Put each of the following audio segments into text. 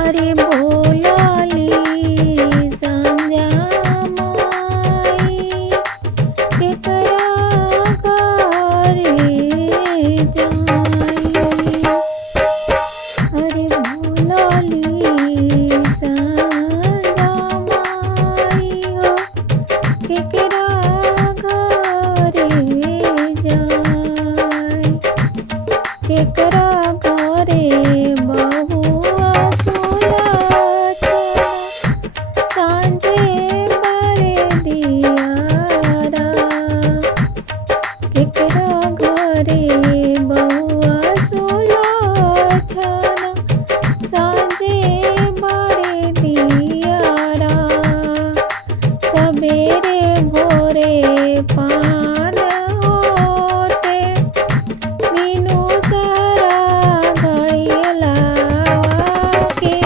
अरे बोलाली संजा माई केकरा घरे जाई। अरे बोलाली संजा माई हो केकरा घरे जाई। केकरा घरे बहुआ सुलझ सांझे बारे दियारा। केकरा घरे बहुआ सुलझ सांझे बारे दियारा। सबेरे भोरे पान होते मीनू सारा घड़ियला के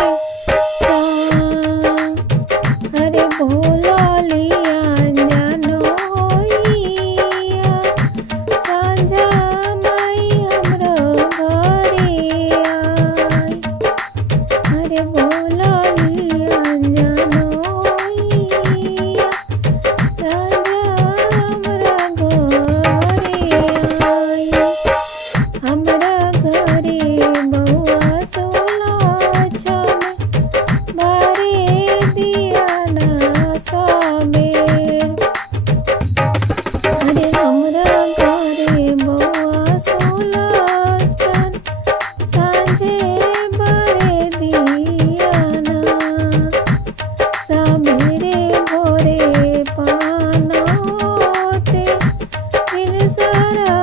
अरे बोलाली अंजनो होइया संजा माई हमरो घरे आई। अरे बोलाली अंजनो होइया संजा हमरा घरे आई। हमरा घरे बहुआ सुलझ बारे दियाना सबेर। अरे हमरा घरे बहुआ सुलझ सांझे बारे दियाना। सबेरे भोरे पान होते फिर सारा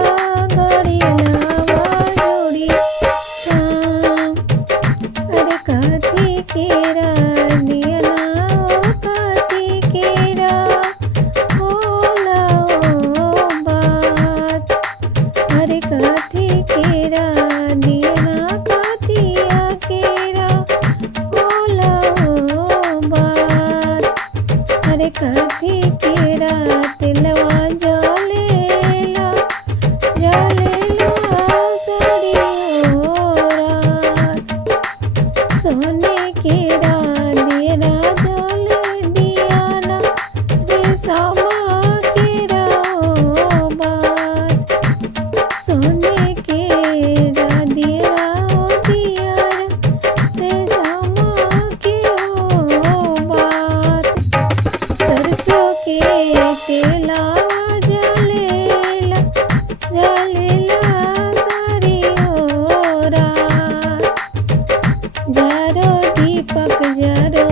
घड़ियला जोड़ी। अरे काथी केरा दियना ओ काथी केरा होला ओ बात। अरे काथी केरा दियना काथिया केरा होला ओ बात। अरे काथी केरा तिलवा जलेला जलेला सारी ओ रात। सोने केरा दियना जल दियाना रेशमा केरा ओ बात। सोने केरा दियना ओ दियाना रेशमा के ओ बात। सरसों के तेलावा जलेला जलेला सारी ओ रात। जारो दीपक जारो